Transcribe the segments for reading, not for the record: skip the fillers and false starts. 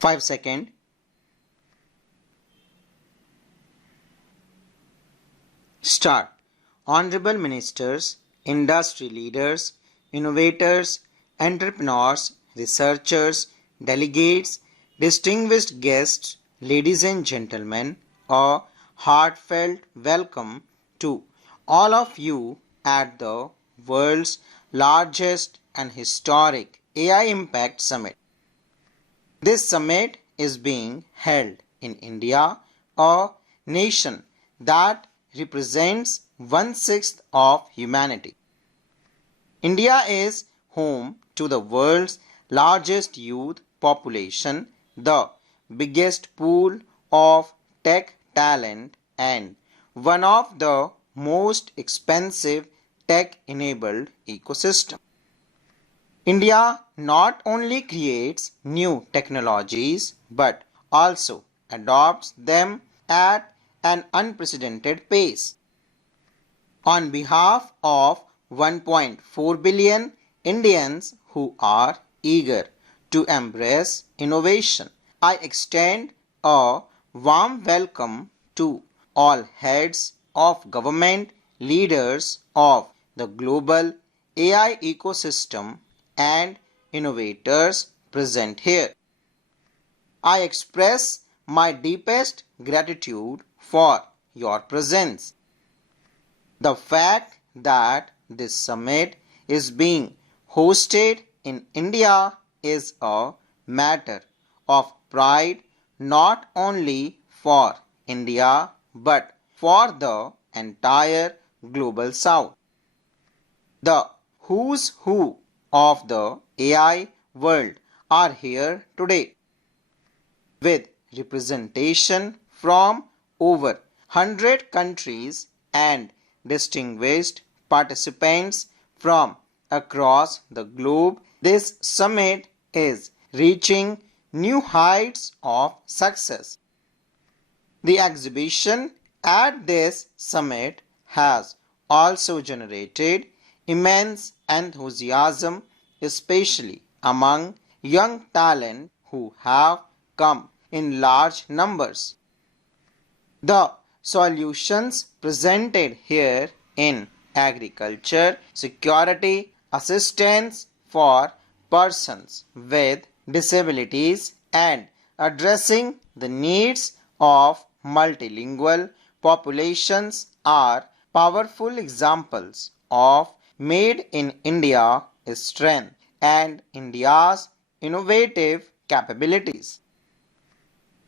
5 seconds. Start. Honorable ministers, industry leaders, innovators, entrepreneurs, researchers, delegates, distinguished guests, ladies and gentlemen, a heartfelt welcome to all of you at the world's largest and historic AI Impact Summit. This summit is being held in India, a nation that represents one-sixth of humanity. India is home to the world's largest youth population, the biggest pool of tech talent, and one of the most expensive tech-enabled ecosystems. India not only creates new technologies but also adopts them at an unprecedented pace. On behalf of 1.4 billion Indians who are eager to embrace innovation, I extend a warm welcome to all heads of government, leaders of the global AI ecosystem, and innovators present here. I express my deepest gratitude for your presence. The fact that this summit is being hosted in India is a matter of pride not only for India but for the entire global south. The who's who of the AI world are here today, with representation from over 100 countries and distinguished participants from across the globe. This summit is reaching new heights of success. The exhibition at this summit has also generated immense enthusiasm, especially among young talent who have come in large numbers. The solutions presented here in agriculture, security, assistance for persons with disabilities, and addressing the needs of multilingual populations are powerful examples of Made in India strength and India's innovative capabilities.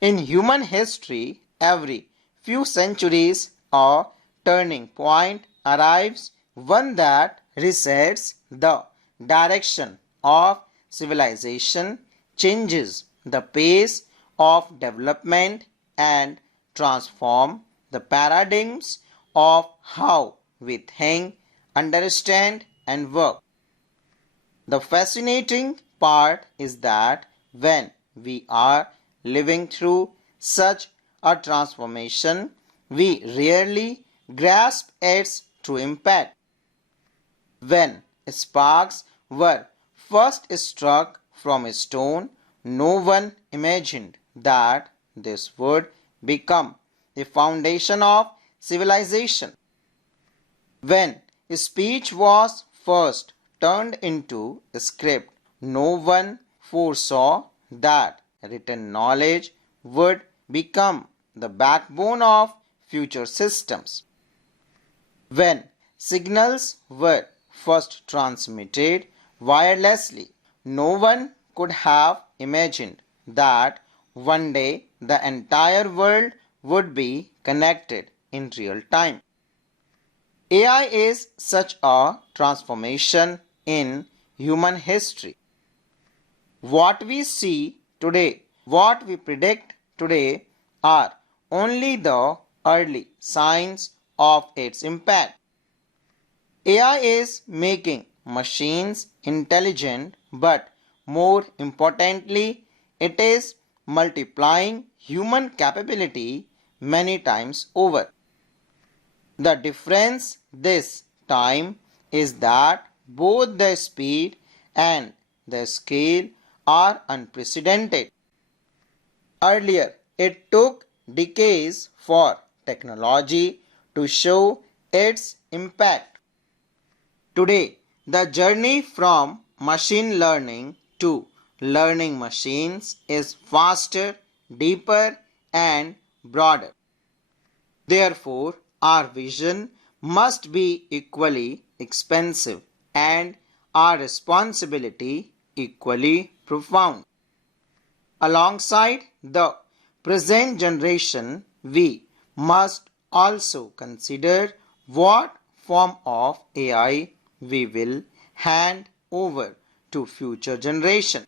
In human history, every few centuries a turning point arrives, one that resets the direction of civilization, changes the pace of development, and transforms the paradigms of how we think, understand, and work. The fascinating part is that when we are living through such a transformation, we rarely grasp its true impact. When sparks were first struck from a stone, no one imagined that this would become the foundation of civilization. When speech was first turned into a script, no one foresaw that written knowledge would become the backbone of future systems. When signals were first transmitted wirelessly, no one could have imagined that one day the entire world would be connected in real time. AI is such a transformation in human history. What we see today, what we predict today, are only the early signs of its impact. AI is making machines intelligent, but more importantly, it is multiplying human capability many times over. The difference this time is that both the speed and the scale are unprecedented. Earlier, it took decades for technology to show its impact. Today, the journey from machine learning to learning machines is faster, deeper, and broader. Therefore, our vision must be equally expensive and our responsibility equally profound. Alongside the present generation, we must also consider what form of AI we will hand over to future generations.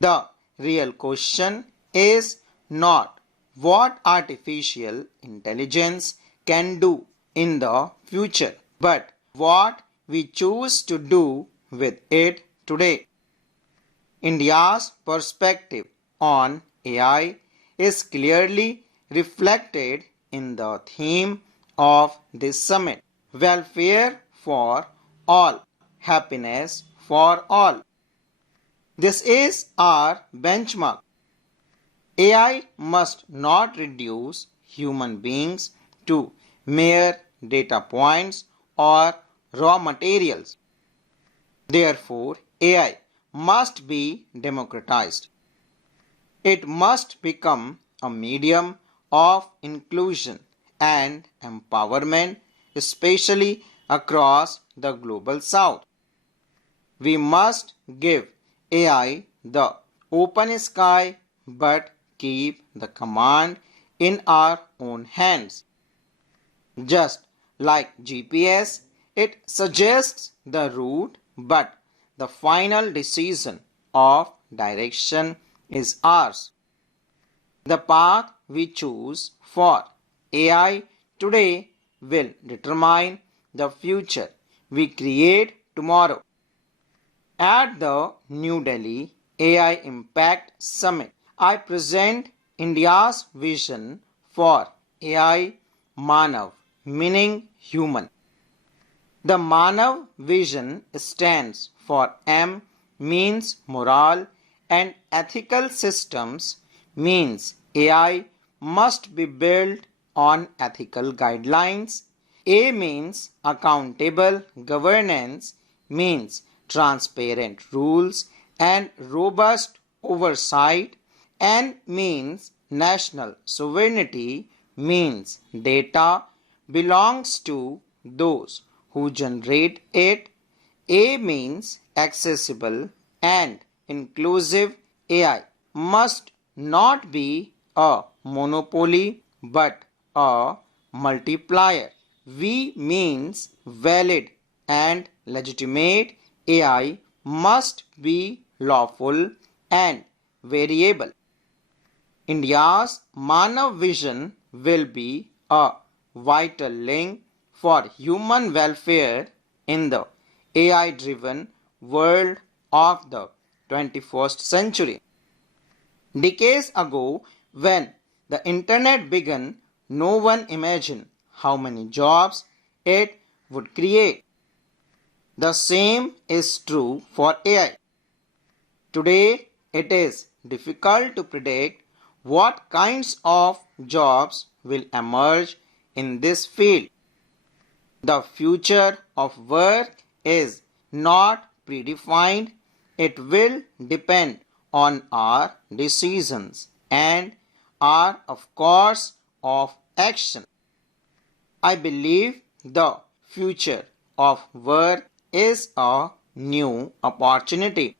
The real question is not what artificial intelligence can do in the future, but what we choose to do with it today. India's perspective on AI is clearly reflected in the theme of this summit: welfare for all, happiness for all. This is our benchmark. AI must not reduce human beings to mere data points or raw materials. Therefore, AI must be democratized. It must become a medium of inclusion and empowerment, especially across the global south. We must give AI the open sky but keep the command in our own hands. Just like GPS, it suggests the route, but the final decision of direction is ours. The path we choose for AI today will determine the future we create tomorrow. At the New Delhi AI Impact Summit, I present India's vision for AI Manav, meaning human. The Manav vision stands for M means moral and ethical systems means AI must be built on ethical guidelines. A means accountable governance means transparent rules and robust oversight. N means national sovereignty means data belongs to those who generate it. A means accessible and inclusive. AI must not be a monopoly but a multiplier. V means valid and legitimate. AI must be lawful and variable. India's Manav vision will be a vital link for human welfare in the AI-driven world of the 21st century. Decades ago, when the internet began, no one imagined how many jobs it would create. The same is true for AI. Today, it is difficult to predict what kinds of jobs will emerge in this field. The future of work is not predefined. It will depend on our decisions and our course of action. I believe the future of work is a new opportunity.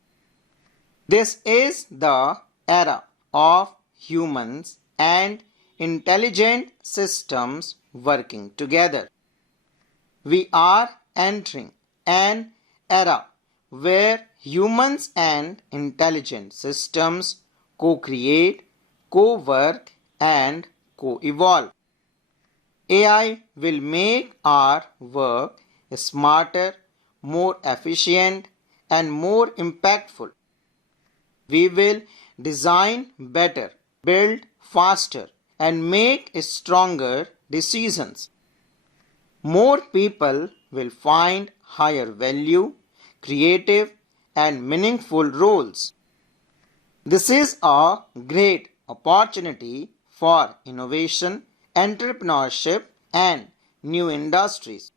This is the era of humans and intelligent systems working together. We are entering an era where humans and intelligent systems co-create, co-work, and co-evolve. AI will make our work smarter, more efficient, and more impactful. We will design better, build faster, and make stronger decisions. More people will find higher value, creative, and meaningful roles. This is a great opportunity for innovation, entrepreneurship, and new industries.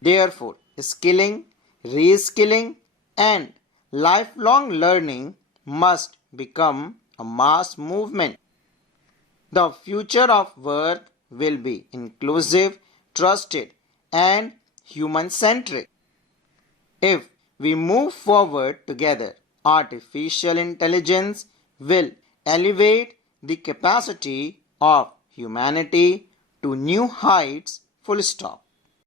Therefore, skilling, reskilling, and lifelong learning must become a mass movement. The future of work will be inclusive, trusted, and human centric. If we move forward together, artificial intelligence will elevate the capacity of humanity to new heights, full stop.